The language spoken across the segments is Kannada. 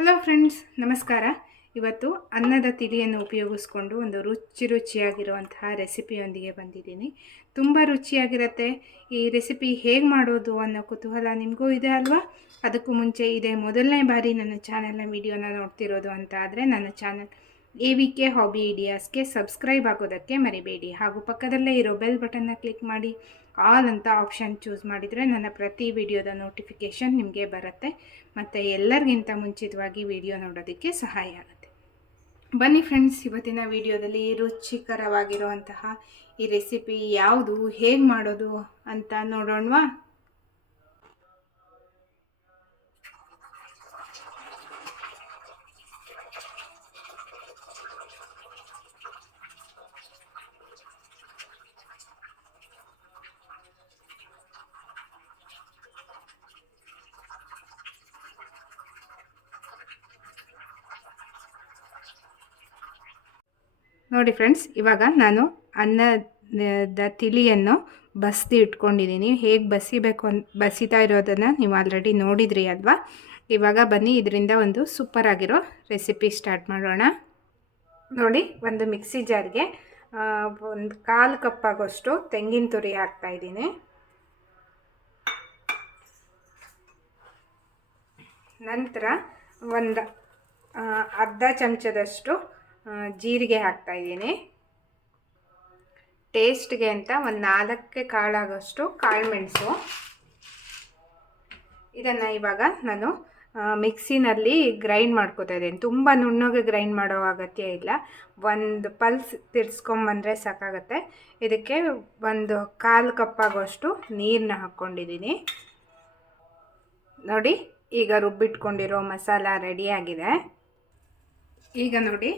ಹಲೋ ಫ್ರೆಂಡ್ಸ್ ನಮಸ್ಕಾರ. ಇವತ್ತು ಅನ್ನದ ತಿಳಿಯನ್ನು ಉಪಯೋಗಿಸ್ಕೊಂಡು ಒಂದು ರುಚಿ ರುಚಿಯಾಗಿರುವಂತಹ ರೆಸಿಪಿಯೊಂದಿಗೆ ಬಂದಿದ್ದೀನಿ. ತುಂಬ ರುಚಿಯಾಗಿರುತ್ತೆ. ಈ ರೆಸಿಪಿ ಹೇಗೆ ಮಾಡೋದು ಅನ್ನೋ ಕುತೂಹಲ ನಿಮಗೂ ಇದೆ ಅಲ್ವಾ? ಅದಕ್ಕೂ ಮುಂಚೆ ಇದೇ ಮೊದಲನೇ ಬಾರಿ ನನ್ನ ಚಾನಲ್ನ ವಿಡಿಯೋನ ನೋಡ್ತಿರೋದು ಅಂತ ಆದರೆ ನನ್ನ channel A V K hobby ಐಡಿಯಾಸ್ಗೆ subscribe ಆಗೋದಕ್ಕೆ ಮರಿಬೇಡಿ. ಹಾಗೂ ಪಕ್ಕದಲ್ಲೇ ಇರೋ ಬೆಲ್ ಬಟನ್ನ ಕ್ಲಿಕ್ ಮಾಡಿ. ಆಲ್ ಅಂತ ಆಪ್ಷನ್ ಚೂಸ್ ಮಾಡಿದರೆ ನನ್ನ ಪ್ರತಿ ವಿಡಿಯೋದ ನೋಟಿಫಿಕೇಷನ್ ನಿಮಗೆ ಬರುತ್ತೆ. ಮತ್ತು ಎಲ್ಲರಿಗಿಂತ ಮುಂಚಿತವಾಗಿ ವಿಡಿಯೋ ನೋಡೋದಕ್ಕೆ ಸಹಾಯ ಆಗುತ್ತೆ. ಬನ್ನಿ ಫ್ರೆಂಡ್ಸ್, ಇವತ್ತಿನ ವಿಡಿಯೋದಲ್ಲಿ ರುಚಿಕರವಾಗಿರುವಂತಹ ಈ ರೆಸಿಪಿ ಯಾವುದು, ಹೇಗೆ ಮಾಡೋದು ಅಂತ ನೋಡೋಣವಾ? ನೋಡಿ ಫ್ರೆಂಡ್ಸ್, ಇವಾಗ ನಾನು ಅನ್ನದ ತಿಳಿಯನ್ನು ಬಸ್ದು ಇಟ್ಕೊಂಡಿದ್ದೀನಿ. ಹೇಗೆ ಬಸಿಬೇಕು ಅನ್, ಬಸಿತಾ ಇರೋದನ್ನು ನೀವು ಆಲ್ರೆಡಿ ನೋಡಿದ್ರಿ ಅಲ್ವಾ? ಇವಾಗ ಬನ್ನಿ, ಇದರಿಂದ ಒಂದು ಸೂಪರ್ ಆಗಿರೋ ರೆಸಿಪಿ ಸ್ಟಾರ್ಟ್ ಮಾಡೋಣ. ನೋಡಿ, ಒಂದು ಮಿಕ್ಸಿ ಜಾರ್ಗೆ ಒಂದು ಕಾಲು ಕಪ್ಪಾಗೋಷ್ಟು ತೆಂಗಿನ ತುರಿ ಹಾಕ್ತಾಯಿದ್ದೀನಿ ನಂತರ ಒಂದು ಅರ್ಧ ಚಮಚದಷ್ಟು ಜೀರಿಗೆ ಹಾಕ್ತಾಯಿದ್ದೀನಿ ಟೇಸ್ಟ್ಗೆ ಅಂತ ಒಂದು ನಾಲ್ಕಕ್ಕೆ ಕಾಳಾಗೋಷ್ಟು ಕಾಳು ಮೆಣಸು. ಇದನ್ನು ಇವಾಗ ನಾನು ಮಿಕ್ಸಿನಲ್ಲಿ ಗ್ರೈಂಡ್ ಮಾಡ್ಕೋತಾ ಇದ್ದೀನಿ. ತುಂಬ ನುಣ್ಣಗೆ ಗ್ರೈಂಡ್ ಮಾಡೋ ಅಗತ್ಯ ಇಲ್ಲ. ಒಂದು ಪಲ್ಸ್ ತಿರ್ಸ್ಕೊಂಬಂದರೆ ಸಾಕಾಗತ್ತೆ. ಇದಕ್ಕೆ ಒಂದು ಕಾಲು ಕಪ್ಪಾಗೋಷ್ಟು ನೀರನ್ನ ಹಾಕ್ಕೊಂಡಿದ್ದೀನಿ. ನೋಡಿ, ಈಗ ರುಬ್ಬಿಟ್ಕೊಂಡಿರೋ ಮಸಾಲ ರೆಡಿಯಾಗಿದೆ ಈಗ ನೋಡಿ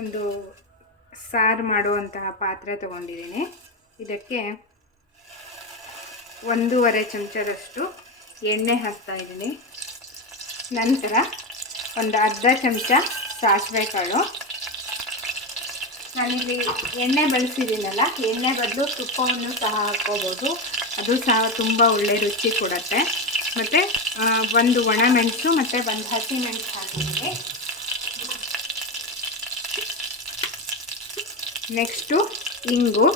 ಒಂದು ಸಾರು ಮಾಡುವಂತಹ ಪಾತ್ರೆ ತೊಗೊಂಡಿದ್ದೀನಿ. ಇದಕ್ಕೆ ಒಂದೂವರೆ ಚಮಚದಷ್ಟು ಎಣ್ಣೆ ಹಾಕ್ತಾ ಇದ್ದೀನಿ. ನಂತರ ಒಂದು ಅರ್ಧ ಚಮಚ ಸಾಸಿವೆ ಕಾಳು ನಾನಿಲ್ಲಿ ಎಣ್ಣೆ ಬಳಸಿದ್ದೀನಲ್ಲ, ಎಣ್ಣೆ ಬದಲು ತುಪ್ಪವನ್ನು ಸಹ ಹಾಕ್ಕೋಬೋದು. ಅದು ಸಹ ತುಂಬ ಒಳ್ಳೆ ರುಚಿ ಕೊಡುತ್ತೆ. ಮತ್ತು ಒಂದು ಒಣಮೆಣಸು ಮತ್ತು ಒಂದು ಹಸಿ ಮೆಣಸು ಹಾಕಿದ್ದೀನಿ. ನೆಕ್ಸ್ಟು ಇಂಗು.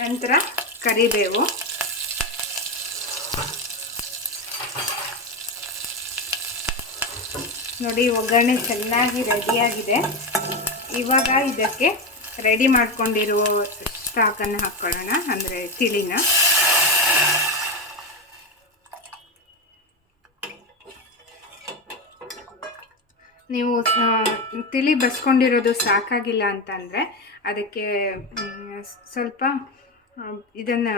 ನಂತರ ಕರಿಬೇವು. ನೋಡಿ, ಒಗ್ಗರಣೆ ಚೆನ್ನಾಗಿ ರೆಡಿಯಾಗಿದೆ. ಇವಾಗ ಇದಕ್ಕೆ ರೆಡಿ ಮಾಡ್ಕೊಂಡಿರುವ ಸ್ಟಾಕನ್ನು ಹಾಕ್ಕೊಳ್ಳೋಣ, ಅಂದರೆ ತಿಳಿನ. ನೀವು ತಿಳಿ ಬಸ್ಕೊಂಡಿರೋದು ಸಾಕಾಗಿಲ್ಲ ಅಂತಂದರೆ ಅದಕ್ಕೆ ಸ್ವಲ್ಪ ಇದನ್ನು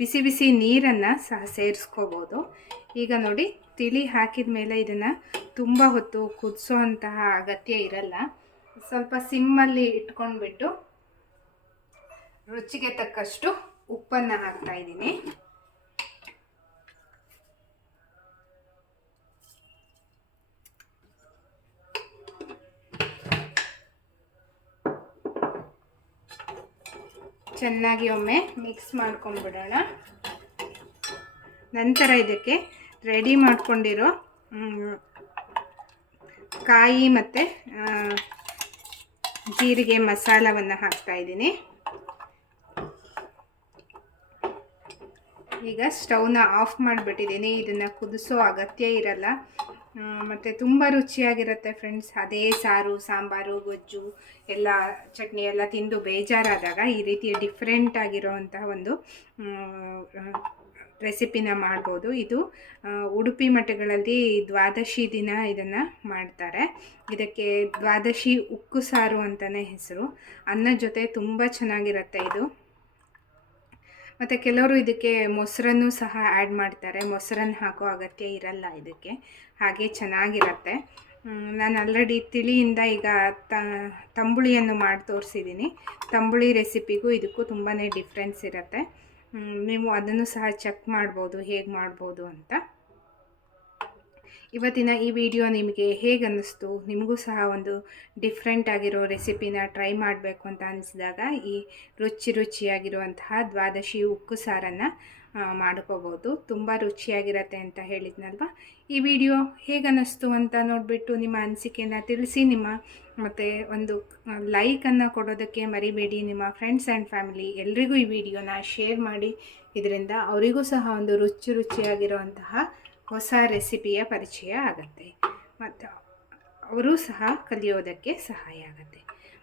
ಬಿಸಿ ಬಿಸಿ ನೀರನ್ನು ಸಹ ಸೇರಿಸ್ಕೋಬೋದು. ಈಗ ನೋಡಿ, ತಿಳಿ ಹಾಕಿದ ಮೇಲೆ ಇದನ್ನು ತುಂಬ ಹೊತ್ತು ಕುದಿಸೋ ಅಂತಹ ಅಗತ್ಯ ಇರಲ್ಲ. ಸ್ವಲ್ಪ ಸಿಮ್ಮಲ್ಲಿ ಇಟ್ಕೊಂಡ್ಬಿಟ್ಟು ರುಚಿಗೆ ತಕ್ಕಷ್ಟು ಉಪ್ಪನ್ನು ಹಾಕ್ತಾಯಿದ್ದೀನಿ ಚೆನ್ನಾಗಿ ಒಮ್ಮೆ ಮಿಕ್ಸ್ ಮಾಡ್ಕೊಂಡ್ಬಿಡೋಣ ನಂತರ ಇದಕ್ಕೆ ರೆಡಿ ಮಾಡ್ಕೊಂಡಿರೋ ಕಾಯಿ ಮತ್ತು ಜೀರಿಗೆ ಮಸಾಲವನ್ನು ಹಾಕ್ತಾಯಿದ್ದೀನಿ ಈಗ ಸ್ಟವ್ನ ಆಫ್ ಮಾಡಿಬಿಟ್ಟಿದ್ದೀನಿ. ಇದನ್ನು ಕುದಿಸೋ ಅಗತ್ಯ ಇರಲ್ಲ. ಮತ್ತು ತುಂಬ ರುಚಿಯಾಗಿರುತ್ತೆ ಫ್ರೆಂಡ್ಸ್. ಅದೇ ಸಾರು, ಸಾಂಬಾರು, ಗೊಜ್ಜು, ಎಲ್ಲ ಚಟ್ನಿ ಎಲ್ಲ ತಿಂದು ಬೇಜಾರಾದಾಗ ಈ ರೀತಿ ಡಿಫ್ರೆಂಟ್ ಆಗಿರೋವಂತಹ ಒಂದು ರೆಸಿಪಿನ ಮಾಡ್ಬೋದು. ಇದು ಉಡುಪಿ ಮಠಗಳಲ್ಲಿ ದ್ವಾದಶಿ ದಿನ ಇದನ್ನು ಮಾಡ್ತಾರೆ. ಇದಕ್ಕೆ ದ್ವಾದಶಿ ಉಕ್ಕು ಸಾರು ಅಂತಲೇ ಹೆಸರು. ಅನ್ನ ಜೊತೆ ತುಂಬ ಚೆನ್ನಾಗಿರುತ್ತೆ ಇದು. ಮತ್ತು ಕೆಲವರು ಇದಕ್ಕೆ ಮೊಸರನ್ನು ಸಹ ಆ್ಯಡ್ ಮಾಡ್ತಾರೆ. ಮೊಸರನ್ನು ಹಾಕೋ ಅಗತ್ಯ ಇರಲ್ಲ ಇದಕ್ಕೆ. ಹಾಗೆ ಚೆನ್ನಾಗಿರತ್ತೆ. ನಾನು ಆಲ್ರೆಡಿ ತಿಳಿಯಿಂದ ಈಗ ತಂಬುಳಿಯನ್ನು ಮಾಡಿ ತೋರಿಸಿದ್ದೀನಿ ತಂಬುಳಿ ರೆಸಿಪಿಗೂ ಇದಕ್ಕೂ ತುಂಬಾ ಡಿಫ್ರೆನ್ಸ್ ಇರುತ್ತೆ. ನೀವು ಅದನ್ನು ಸಹ ಚೆಕ್ ಮಾಡ್ಬೋದು, ಹೇಗೆ ಮಾಡ್ಬೋದು ಅಂತ. ಇವತ್ತಿನ ಈ ವಿಡಿಯೋ ನಿಮಗೆ ಹೇಗನ್ನಿಸ್ತು? ನಿಮಗೂ ಸಹ ಒಂದು ಡಿಫ್ರೆಂಟ್ ಆಗಿರೋ ರೆಸಿಪಿನ ಟ್ರೈ ಮಾಡಬೇಕು ಅಂತ ಅನಿಸಿದಾಗ ಈ ರುಚಿ ರುಚಿಯಾಗಿರುವಂತಹ ದ್ವಾದಶಿ ಉಕ್ಕು ಸಾರನ್ನು ಮಾಡ್ಕೋಬೋದು. ತುಂಬ ರುಚಿಯಾಗಿರತ್ತೆ ಅಂತ ಹೇಳಿದ್ನಲ್ವ? ಈ ವಿಡಿಯೋ ಹೇಗೆ ಅನ್ನಿಸ್ತು ಅಂತ ನೋಡಿಬಿಟ್ಟು ನಿಮ್ಮ ಅನಿಸಿಕೆನ ತಿಳಿಸಿ, ನಿಮ್ಮ ಮತ್ತು ಒಂದು ಲೈಕನ್ನು ಕೊಡೋದಕ್ಕೆ ಮರಿಬೇಡಿ. ನಿಮ್ಮ ಫ್ರೆಂಡ್ಸ್ ಆ್ಯಂಡ್ ಫ್ಯಾಮಿಲಿ ಎಲ್ರಿಗೂ ಈ ವಿಡಿಯೋನ ಶೇರ್ ಮಾಡಿ. ಇದರಿಂದ ಅವರಿಗೂ ಸಹ ಒಂದು ರುಚಿ ರುಚಿಯಾಗಿರುವಂತಹ ಹೊಸ ರೆಸಿಪಿಯ ಪರಿಚಯ ಆಗುತ್ತೆ. ಮತ್ತು ಅವರು ಸಹ ಕಲಿಯೋದಕ್ಕೆ ಸಹಾಯ ಆಗುತ್ತೆ.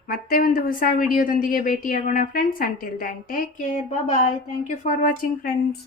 ಮತ್ತೆ ಒಂದು ಹೊಸ ವಿಡಿಯೋದೊಂದಿಗೆ ಭೇಟಿಯಾಗೋಣ friends until then take care bye thank you for watching friends